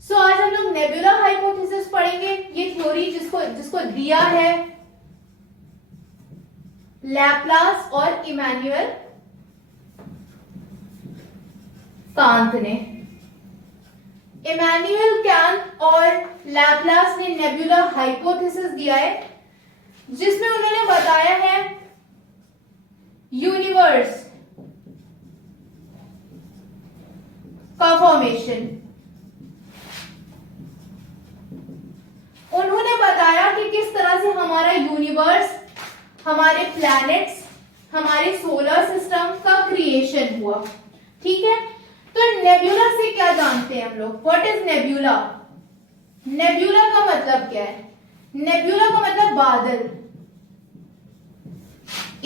आज हम लोग नेबुला हाइपोथेसिस पढ़ेंगे। ये थ्योरी जिसको दिया है लैपलास और इमैनुअल कांत ने। इमैनुअल कांत और लैपलास ने नेबुला हाइपोथेसिस दिया है, जिसमें उन्होंने बताया है यूनिवर्स का फॉर्मेशन। उन्होंने बताया कि किस तरह से हमारा यूनिवर्स, हमारे प्लैनेट्स, हमारे सोलर सिस्टम का क्रिएशन हुआ। ठीक है, तो नेबुला से क्या जानते हैं हम लोग? What is nebula? नेबुला का मतलब क्या है? नेबुला का मतलब बादल,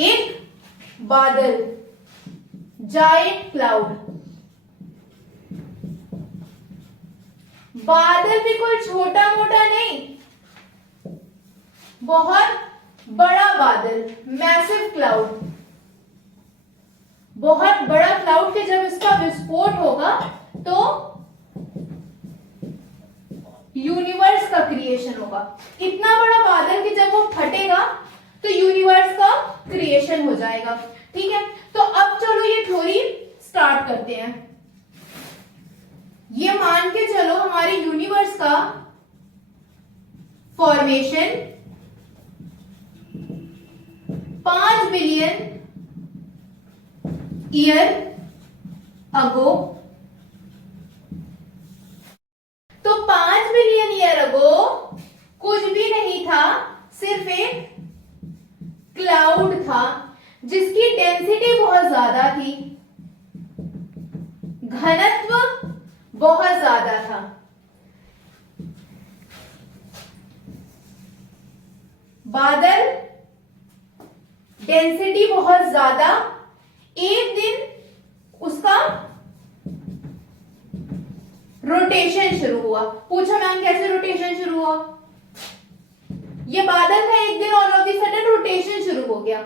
एक बादल, जायंट क्लाउड। बादल भी कोई छोटा मोटा नहीं, बहुत बड़ा बादल, मैसिव क्लाउड, बहुत बड़ा क्लाउड के जब इसका विस्फोट होगा तो यूनिवर्स का क्रिएशन होगा। इतना बड़ा बादल कि जब वो फटेगा तो यूनिवर्स का क्रिएशन हो जाएगा। ठीक है, तो अब चलो ये थ्योरी स्टार्ट करते हैं। ये मान के चलो हमारे यूनिवर्स का फॉर्मेशन 5 बिलियन ईयर अगो। तो 5 बिलियन ईयर अगो कुछ भी नहीं था, सिर्फ एक क्लाउड था जिसकी डेंसिटी बहुत ज्यादा थी, घनत्व बहुत ज्यादा था। बादल, डेंसिटी बहुत ज्यादा। एक दिन उसका रोटेशन शुरू हुआ। पूछो मैम कैसे रोटेशन शुरू हुआ? ये बादल था, एक दिन all of the sudden rotation शुरू हो गया।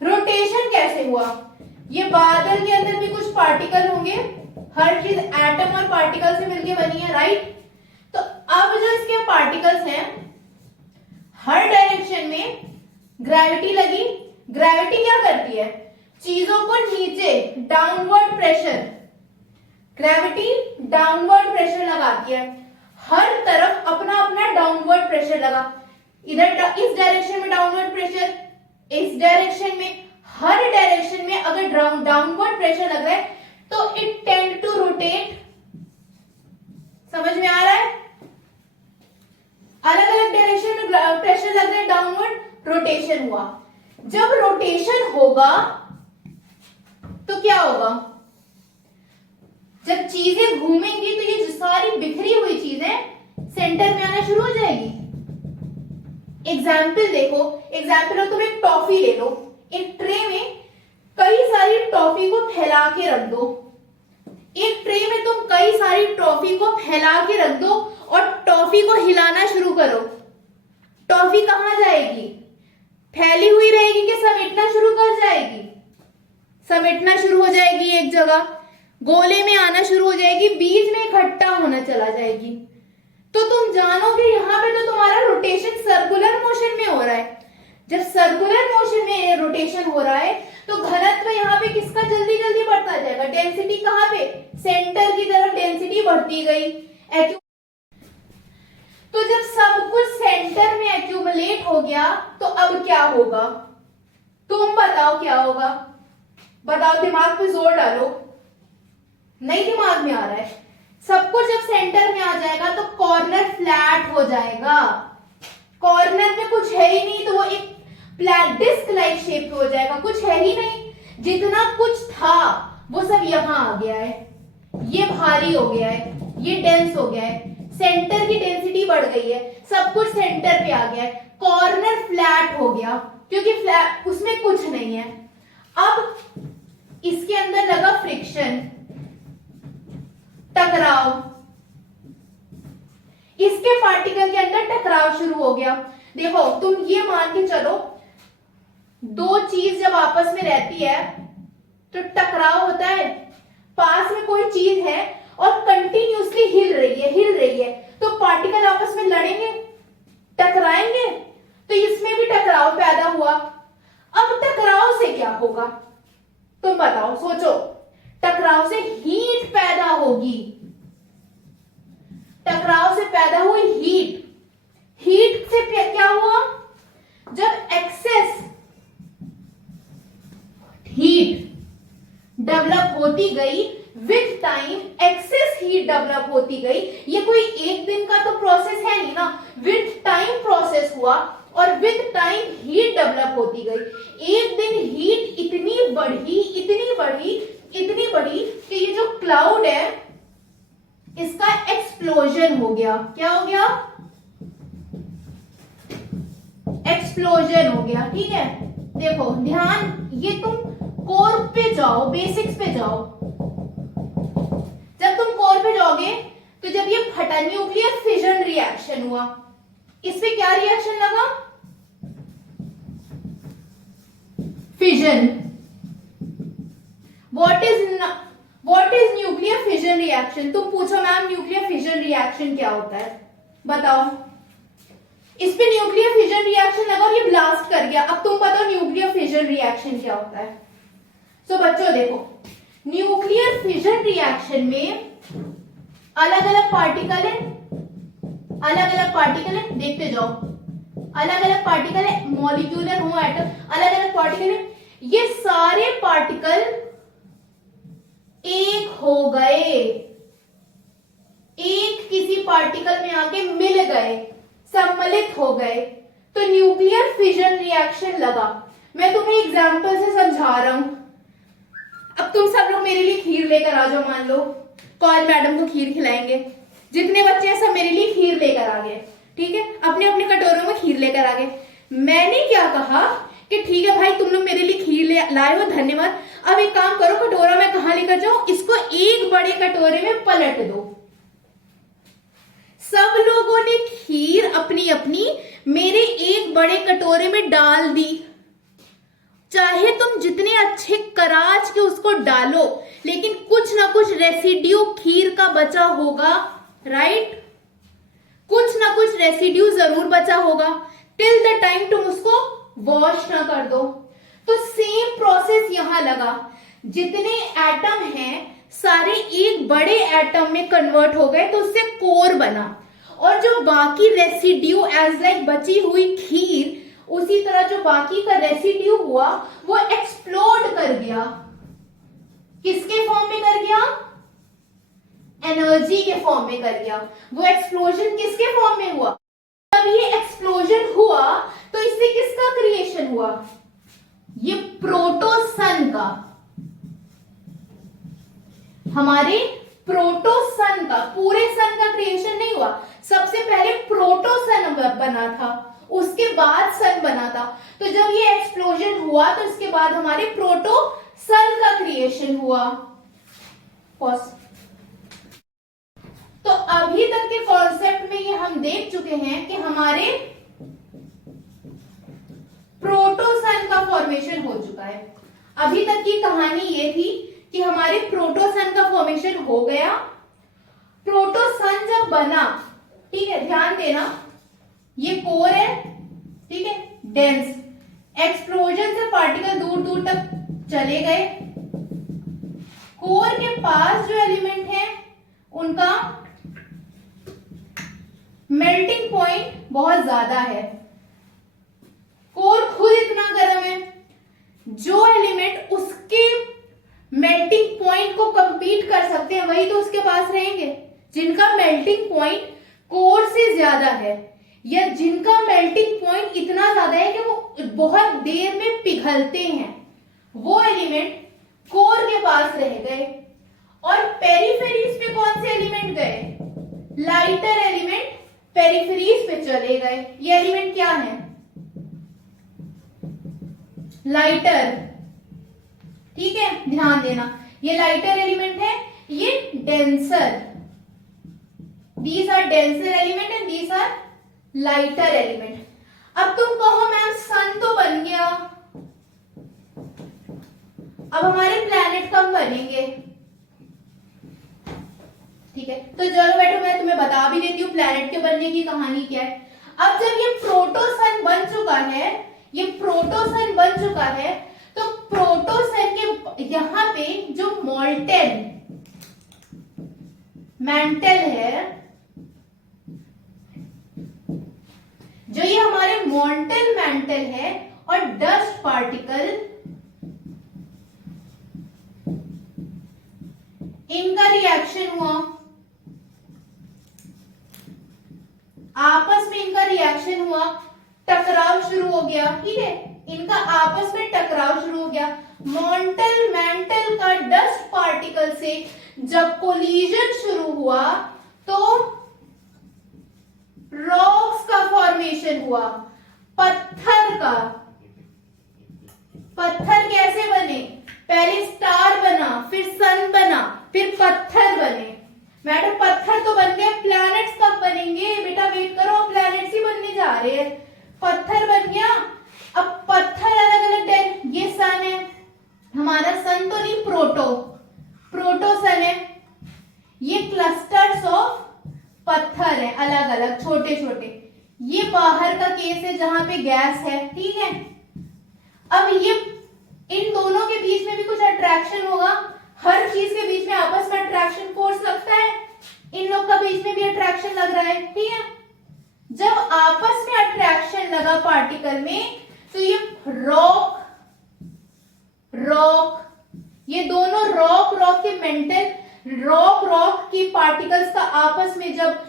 रोटेशन कैसे हुआ? ये बादल के अंदर भी कुछ पार्टिकल होंगे, हर चीज एटम और पार्टिकल से मिलकर बनी है, राइट? तो अब जो इसके पार्टिकल्स हैं, हर डायरेक्शन में ग्रेविटी लगी। ग्रेविटी क्या करती है? चीजों को नीचे, downward pressure, gravity downward pressure लगाती है। हर तरफ अपना अपना डाउनवर्ड प्रेशर लगा। इधर इस डायरेक्शन में डाउनवर्ड प्रेशर, इस डायरेक्शन में, हर डायरेक्शन में अगर डाउनवर्ड प्रेशर लग रहा है तो इट टेंड टू रोटेट। समझ में आ रहा है? अलग अलग डायरेक्शन में प्रेशर लग रहा है, डाउनवर्ड, रोटेशन हुआ। जब रोटेशन होगा तो क्या होगा? जब चीजें घूमेंगी तो ये सारी बिखरी हुई चीजें सेंटर में आना शुरू हो जाएगी। एग्जाम्पल देखो, एग्जाम्पल हो, तुम एक टॉफी ले लो, एक ट्रे में कई सारी टॉफी को फैला के रख दो। एक ट्रे में तुम कई सारी टॉफी को फैला के रख दो और टॉफी को हिलाना शुरू करो। टॉफी कहां जाएगी? फैली हुई रहेगी कि समेटना शुरू कर जाएगी? समेटना शुरू हो जाएगी, एक जगह गोले में आना शुरू हो जाएगी, बीच में इकट्ठा होना चला जाएगी। तो तुम जानोगे यहां पे तो तुम्हारा रोटेशन सर्कुलर मोशन में हो रहा है। जब सर्कुलर मोशन में रोटेशन हो रहा है तो घनत्व यहाँ पे किसका जल्दी जल्दी बढ़ता जाएगा? डेंसिटी कहाँ पे? सेंटर की तरफ डेंसिटी बढ़ती गई। तो जब सब कुछ सेंटर में एक्यूमुलेट हो गया तो अब क्या होगा? तुम बताओ क्या होगा? बताओ, दिमाग पे जोर डालो। नहीं दिमाग में आ रहा है? सब कुछ जब सेंटर में आ जाएगा तो कॉर्नर फ्लैट हो जाएगा। कॉर्नर में कुछ है ही नहीं, तो वो एक फ्लैट डिस्क लाइक शेप हो जाएगा। कुछ है ही नहीं, जितना कुछ था वो सब यहां आ गया है। ये भारी हो गया है, ये डेंस हो गया है, सेंटर की डेंसिटी बढ़ गई है, सब कुछ सेंटर पे आ गया है, कॉर्नर फ्लैट हो गया क्योंकि फ्लैट उसमें कुछ नहीं है। अब इसके अंदर लगा फ्रिक्शन, टकराव, इसके पार्टिकल के अंदर टकराव शुरू हो गया। देखो तुम ये मान के चलो, दो चीज जब आपस में रहती है तो टकराव होता है। पास में कोई चीज है और कंटिन्यूसली हिल रही है, टकराव से पैदा हुई हीट, हीट से क्या हुआ, जब एक्सेस हीट डेवलप होती गई, with time excess heat develop होती गई। ये कोई एक दिन का तो प्रोसेस है नहीं ना, विद टाइम प्रोसेस हुआ और विद टाइम हीट डेवलप होती गई। एक दिन हीट इतनी बढ़ी, इतनी बढ़ी, इतनी बढ़ी कि ये जो क्लाउड है इसका एक्सप्लोजन हो गया। क्या हो गया, एक्सप्लोजन हो गया। ठीक है, देखो ध्यान, ये तुम कोर पे जाओ, बेसिक्स पे जाओ। जब तुम कोर पे जाओगे तो जब ये फटा, न्यूक्लियर फिजन रिएक्शन हुआ, इस पे क्या रिएक्शन लगा, fission. What is nuclear fission reaction? तुम पूछो मैम न्यूक्लियर फिजन रिएक्शन क्या होता है, बताओ। इस पे न्यूक्लियर फिजन रिएक्शन लगा और ये ब्लास्ट कर गया। अब तुम बताओ न्यूक्लियर फिजन रिएक्शन क्या होता है। तो बच्चों देखो, न्यूक्लियर फिजन रिएक्शन में अलग अलग पार्टिकल है, अलग अलग पार्टिकल है, देखते जाओ, अलग अलग पार्टिकल है, मॉलिक्यूलर हो एटम, अलग अलग पार्टिकल है। ये सारे पार्टिकल एक हो गए, एक किसी पार्टिकल में आके मिल गए, सम्मिलित हो गए, तो न्यूक्लियर फिजन रिएक्शन लगा। मैं तुम्हें एग्जांपल से समझा रहा हूं। अब तुम सब लोग मेरे लिए खीर लेकर आ जाओ, मान लो कॉल मैडम को खीर खिलाएंगे, जितने बच्चे हैं सब मेरे लिए खीर लेकर आ गए। ठीक है, अपने अपने कटोरों में खीर लेकर आ गए। मैंने क्या कहा कि ठीक है भाई, तुम लोग मेरे लिए खीर लाए हो, धन्यवाद। अब एक काम करो, कटोरा मैं कहां लेकर जाऊं, इसको एक बड़े कटोरे में पलट दो। सब लोगों ने खीर अपनी अपनी मेरे एक बड़े कटोरे में डाल दी। चाहे तुम जितने अच्छे कराच के उसको डालो, लेकिन कुछ ना कुछ रेसिड्यू खीर का बचा होगा, राइट? कुछ ना कुछ रेसिड्यू जरूर बचा होगा, टिल द टाइम तुम उसको वॉश ना कर दो। तो सेम प्रोसेस यहां लगा, जितने एटम हैं सारे एक बड़े एटम में कन्वर्ट हो गए, तो उससे कोर बना, और जो बाकी रेसिड्यू एज लाइक बची हुई खीर, उसी तरह जो बाकी का रेसिड्यू हुआ वो एक्सप्लोड कर गया। किसके फॉर्म में कर गया? एनर्जी के फॉर्म में कर गया। वो एक्सप्लोजन किसके फॉर्म में हुआ? जब ये एक्सप्लोजन हुआ तो इससे किसका क्रिएशन हुआ? ये प्रोटोसन का, हमारे प्रोटोसन का, पूरे सन का क्रिएशन नहीं हुआ। सबसे पहले प्रोटोसन बना था, उसके बाद सन बना था। तो जब ये एक्सप्लोजन हुआ तो इसके बाद हमारे प्रोटोसन का क्रिएशन हुआ। तो अभी तक के कॉन्सेप्ट में ये हम देख चुके हैं कि हमारे प्रोटोसन का फॉर्मेशन हो चुका है। अभी तक की कहानी ये थी कि हमारे प्रोटोसन का फॉर्मेशन हो गया। प्रोटोसन जब बना, ठीक है, ध्यान देना, ये कोर है, ठीक है, डेंस। एक्सप्लोजन से पार्टिकल दूर दूर तक चले गए। कोर के पास जो एलिमेंट है उनका मेल्टिंग पॉइंट बहुत ज्यादा है। कोर खुद इतना गर्म है, जो एलिमेंट उसके मेल्टिंग पॉइंट को कंपीट कर सकते हैं वही तो उसके पास रहेंगे। जिनका मेल्टिंग पॉइंट कोर से ज्यादा है, या जिनका मेल्टिंग पॉइंट इतना ज्यादा है कि वो बहुत देर में पिघलते हैं, वो एलिमेंट कोर के पास रह गए। और पेरिफेरीज पे कौन से एलिमेंट गए? लाइटर एलिमेंट पेरिफेरीज पे चले गए। ये एलिमेंट क्या है? लाइटर, ठीक है, ध्यान देना, ये लाइटर एलिमेंट है, ये denser. These are denser element and these are lighter element. अब तुम कहो मैम सन तो बन गया, अब हमारे प्लैनेट कब बनेंगे? ठीक है, तो चलो बैठो, मैं तुम्हें बता भी देती हूँ प्लैनेट के बनने की कहानी क्या है। अब जब ये प्रोटोसन बन चुका है, ये प्रोटोसन बन चुका है, तो प्रोटोसन के यहां पे जो मोल्टेन मेंटल है, जो ये हमारे मॉन्टल मेंटल है और डस्ट पार्टिकल, इनका रिएक्शन हुआ, आपस में इनका रिएक्शन हुआ, टकराव शुरू हो गया, ठीक है, इनका आपस में टकराव शुरू हो गया। मॉन्टल मेंटल का डस्ट पार्टिकल से जब कोलिजन शुरू हुआ तो रॉक्स का फॉर्मेशन हुआ, पत्थर का। पत्थर कैसे बने? पहले स्टार बना, फिर सन बना, फिर पत्थर बने। मैडम पत्थर तो बन गए, प्लैनेट्स कब बनेंगे? बेटा वेट करो, प्लैनेट्स ही बनने जा रहे हैं। पत्थर बन गया, अब पत्थर अलग अलग, ये सन है हमारा, सन तो नहीं, प्रोटो सन है। ये क्लस्टर्स ऑफ पत्थर है अलग अलग छोटे छोटे। ये बाहर का केस है जहां पे गैस है, ठीक है। अब ये इन दोनों के बीच में भी कुछ अट्रैक्शन होगा, हर चीज के बीच में आपस में अट्रैक्शन फोर्स लगता है, इन लोग का बीच में भी अट्रैक्शन लग रहा है, ठीक है। जब आपस में अट्रैक्शन लगा पार्टिकल में तो ये रॉक ये दोनों रॉक के मेंटल रॉक की पार्टिकल्स का आपस में जब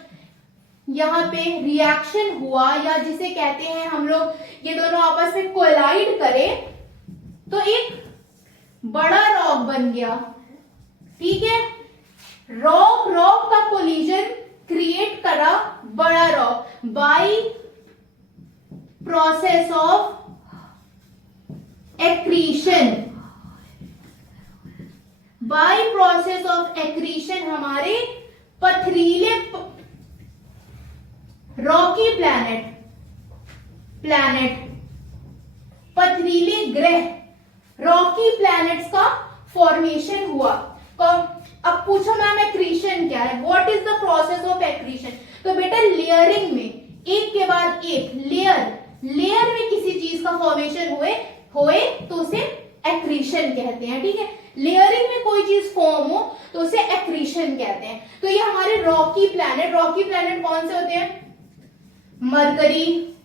यहाँ पे रिएक्शन हुआ, या जिसे कहते हैं हम लोग, ये दोनों आपस में कोलाइड करे तो एक बड़ा रॉक बन गया, ठीक है। रॉक का कोलिजन क्रिएट करा बड़ा rock by process of accretion. By process of accretion हमारे पथरीले रॉकी प्लैनेट पथरीले ग्रह रॉकी प्लैनेट्स का फॉर्मेशन हुआ। अब पूछो मैम एक्रीशन क्या है? What is the process of accretion? तो बेटा लेयरिंग में एक के बाद एक लेयर में किसी चीज का फॉर्मेशन होए तो उसे एक्रीशन कहते हैं, ठीक है। लेयरिंग में कोई चीज फॉर्म हो तो उसे एक्रीशन कहते हैं। तो ये हमारे रॉकी प्लैनेट कौन से होते हैं? मरकरी,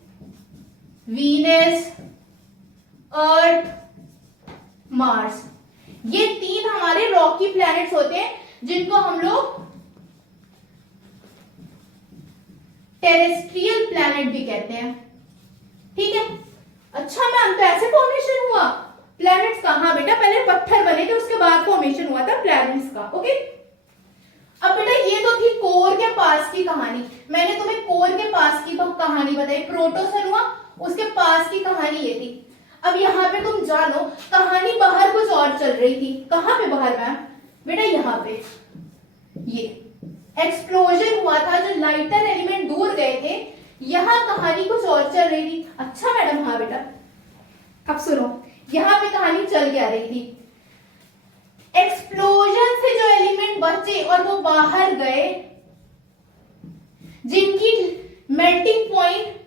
वीनस, अर्थ, मार्स, ये तीन हमारे रॉकी प्लैनेट्स होते हैं जिनको हम लोग टेरेस्ट्रियल प्लैनेट भी कहते हैं, ठीक है। अच्छा मैम, तो ऐसे फॉर्मेशन हुआ प्लैनेट्स का? हाँ बेटा, पहले पत्थर बने थे, उसके बाद फॉर्मेशन हुआ था प्लैनेट्स का, ओके। अब बेटा ये तो थी कोर के पास की कहानी। मैंने तुम्हें कोर के पास की कहानी बताई, प्रोटोसन हुआ, उसके पास की कहानी ये थी। अब यहाँ पे तुम जानो कहानी बाहर कुछ और चल रही थी। कहाँ पे बाहर मैम? बेटा यहाँ पे ये एक्सप्लोजन हुआ था, जो लाइटर एलिमेंट दूर गए थे, यहाँ कहानी कुछ और चल रही थी। अच्छा मैडम, हाँ बेटा, अब सुनो, यहाँ पे कहानी चल क्या रही थी? एक्सप्लोजन से जो एलिमेंट बचे और वो बाहर गए, जिनकी मेल्टिंग पॉइंट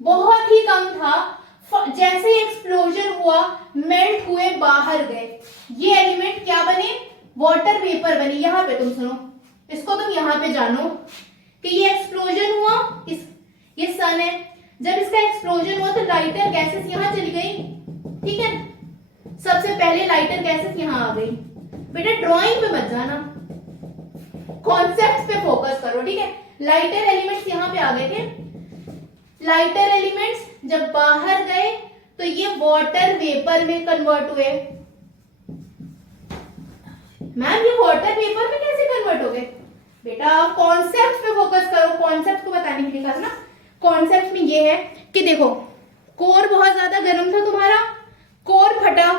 बहुत ही कम था, जैसे एक्सप्लोजन हुआ मेल्ट हुए बाहर गए। ये एलिमेंट क्या बने? वाटर वेपर बने। यहाँ पे तुम सुनो, इसको तुम यहाँ पे जानो कि ये एक्सप्लोजन हुआ, ये सन है। जब इसका एक्सप्लोजन हुआ तो लाइटर गैसेस यहाँ चली गई, ठीक है। सबसे पहले लाइटर गैसेस यहाँ आ गई। बेटा ड्राइंग पे मत जाना, कॉन्सेप्ट्स पे फोकस करो, ठीक है। लाइटर एलिमेंट्स यहाँ पे आ गए थे। लाइटर एलिमेंट्स जब बाहर गए तो ये वाटर वेपर में कन्वर्ट हुए। मैम ये वाटर वेपर में कैसे कन्वर्ट हो गए? बेटा आप कॉन्सेप्ट पे फोकस करो, कॉन्सेप्ट को बताने के लिए कहा ना। कॉन्सेप्ट में ये है कि देखो, कोर बहुत ज्यादा गर्म था तुम्हारा, कोर फटा।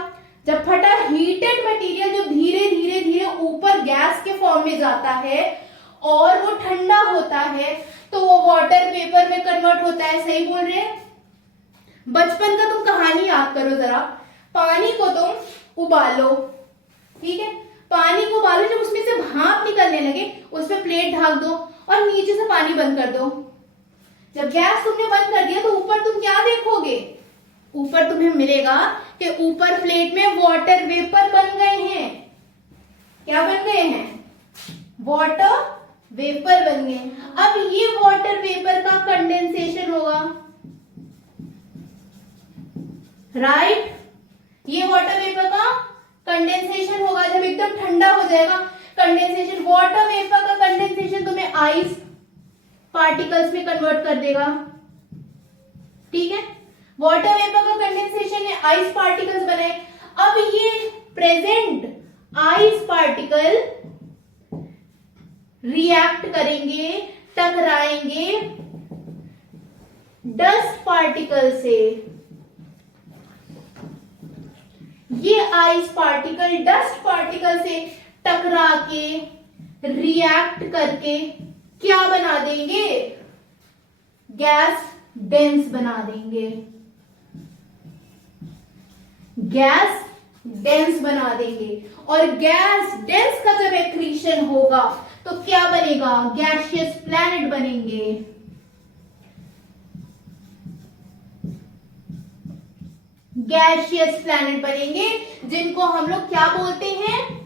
जब फटा, हीटेड मटेरियल जो धीरे धीरे धीरे ऊपर गैस के फॉर्म में जाता है और वो ठंडा होता है तो वो वाटर वेपर में कन्वर्ट होता है। सही बोल रहे हैं? बचपन का तुम कहानी याद करो जरा। पानी को तुम उबालो, ठीक है। पानी को उबालो, जब उसमें से भाप निकलने लगे उस पर प्लेट ढाक दो और नीचे से पानी बंद कर दो। जब गैस तुमने बंद कर दिया तो ऊपर तुम क्या देखोगे? ऊपर तुम्हें मिलेगा कि ऊपर प्लेट में वाटर वेपर बन गए हैं। क्या बन गए हैं? वाटर वेपर बन गए। अब ये वाटर वेपर का कंडेंसेशन होगा, राइट। ये वाटर वेपर का कंडेंसेशन होगा जब एकदम ठंडा हो जाएगा। कंडेंसेशन, वाटर वेपर का कंडेंसेशन तुम्हें आइस पार्टिकल्स में कन्वर्ट कर देगा। ठीक है, वाटर वेपर का कंडेंसेशन ने आइस पार्टिकल्स बनाए। अब ये प्रेजेंट आइस पार्टिकल रिएक्ट करेंगे, टकराएंगे डस्ट पार्टिकल से। ये आइस पार्टिकल डस्ट पार्टिकल से टकरा के रिएक्ट करके क्या बना देंगे? गैस डेंस बना देंगे। गैस डेंस बना देंगे। और गैस डेंस का जब एक्रीशन होगा तो क्या बनेगा? गैसियस प्लैनेट बनेंगे। गैसियस प्लैनेट बनेंगे जिनको हम लोग क्या बोलते हैं?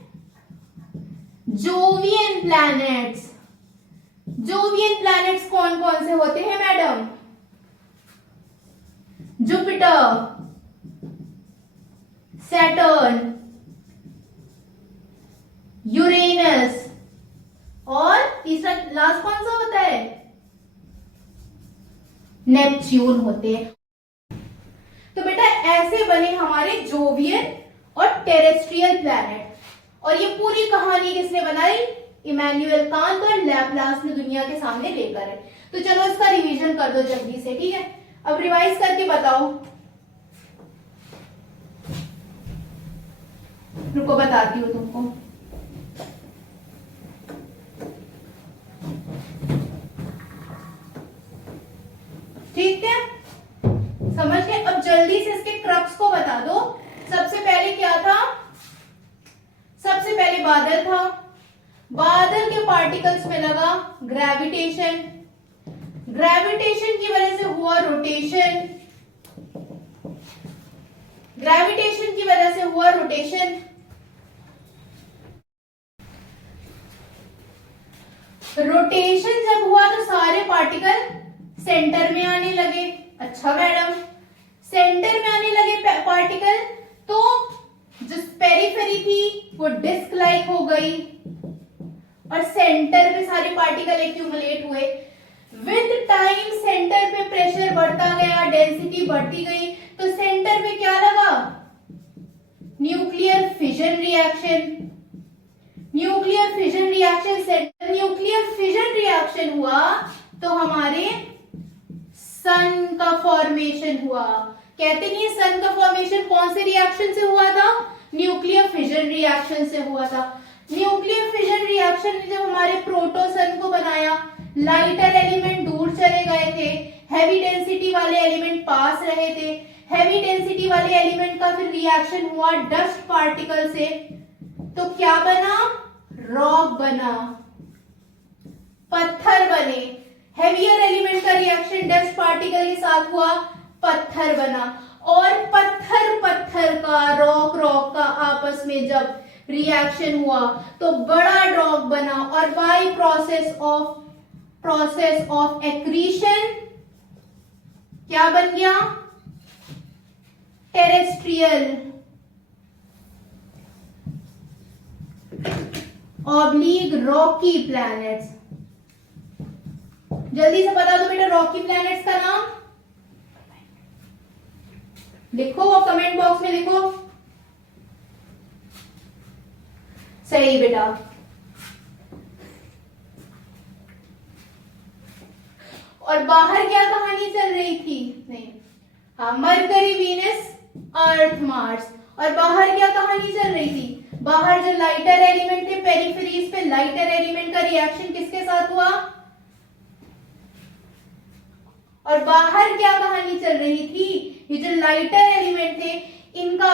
Jovian planets. जोवियन प्लैनेट्स कौन कौन से होते हैं मैडम? जुपिटर, सैटर्न, यूरेनस और तीसरा लास्ट कौन सा होता है? नेपच्यून होते हैं। तो बेटा ऐसे बने हमारे जोवियन और टेरेस्ट्रियल प्लैनेट। और ये पूरी कहानी किसने बनाई? इमैनुअल कांत और लैपलास ने दुनिया के सामने लेकर आए। तो चलो इसका रिवीजन कर दो जल्दी से, ठीक है? अब रिवाइज करके बताओ। रुको बताती हूँ तुमको। ठीक है, समझ गए? अब जल्दी से इसके क्रक्स को बता दो। सबसे पहले क्या था? सबसे पहले बादल था। बादल के पार्टिकल्स में लगा ग्रेविटेशन। ग्रेविटेशन की वजह से हुआ रोटेशन। ग्रेविटेशन की वजह से हुआ रोटेशन। रोटेशन जब हुआ तो सारे पार्टिकल सेंटर में आने लगे। अच्छा मैडम, सेंटर में आने लगे पार्टिकल तो जो पेरिफेरी थी वो डिस्क लाइक हो गई और सेंटर पे सारे पार्टिकल एक्यूमुलेट हुए। विद टाइम सेंटर पे प्रेशर बढ़ता गया, डेंसिटी बढ़ती गई, तो सेंटर पे क्या लगा? Nuclear fission reaction. Nuclear fission reaction से न्यूक्लियर फिजन रिएक्शन हुआ तो हमारे सन का फॉर्मेशन हुआ। कहते नहीं सन का फॉर्मेशन कौन से रिएक्शन से हुआ था? न्यूक्लियर फिजन रिएक्शन से हुआ था। न्यूक्लियर फिजन रिएक्शन ने जब हमारे प्रोटोसन को बनाया, लाइटर एलिमेंट दूर चले गए थे, हैवी डेंसिटी वाले एलिमेंट पास रहे थे। हैवी डेंसिटी वाले एलिमेंट का फिर रिएक्शन हुआ डस्ट पार्टिकल से, तो क्या बना? रॉक बना, पत्थर बने। हेवियर एलिमेंट का रिएक्शन डस्ट पार्टिकल के साथ हुआ, पत्थर बना। और पत्थर पत्थर का, रॉक रॉक का आपस में जब रिएक्शन हुआ तो बड़ा रॉक बना। और बाय प्रोसेस ऑफ एक्रीशन क्या बन गया? Terrestrial oblique Rocky planets. जल्दी से बता दो बेटा रॉकी प्लैनेट्स का नाम। लिखो, वो कमेंट बॉक्स में लिखो। सही बेटा। और बाहर क्या कहानी चल रही थी? नहीं, हाँ, मरकरी, वीनस, अर्थ, मार्स। और बाहर क्या कहानी चल रही थी? बाहर जो लाइटर एलिमेंट थे पेरिफेरीज पे, लाइटर एलिमेंट का रिएक्शन किसके साथ हुआ? और बाहर क्या कहानी चल रही थी? ये जो लाइटर एलिमेंट थे इनका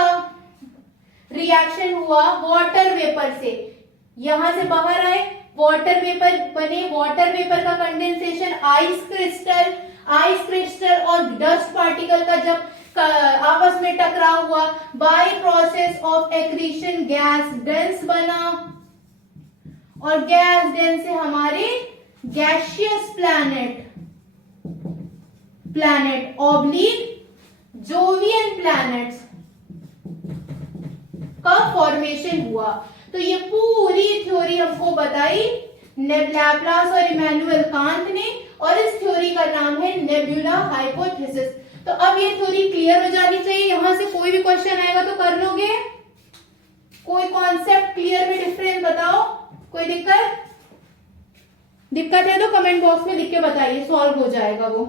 रिएक्शन हुआ वाटर वेपर से। यहां से बाहर आए, वाटर वेपर बने। वाटर वेपर का कंडेंसेशन आइस क्रिस्टल और डस्ट पार्टिकल का जब आपस में टकराव हुआ, by process of accretion gas dense बना। और गैस डेंस से हमारे gaseous planet oblique Jovian planets का फॉर्मेशन हुआ। तो ये पूरी थ्योरी हमको बताई लैपलास और इमैनुअल कांट ने, और इस थ्योरी का नाम है नेबुला हाइपोथेसिस। तो अब ये थ्योरी क्लियर हो जानी चाहिए। यहां से कोई भी क्वेश्चन आएगा तो कर लोगे? कोई कॉन्सेप्ट क्लियर में डिफरेंस बताओ, कोई दिक्कत? दिक्कत है तो कमेंट बॉक्स में लिख के बताइए, सॉल्व हो जाएगा वो।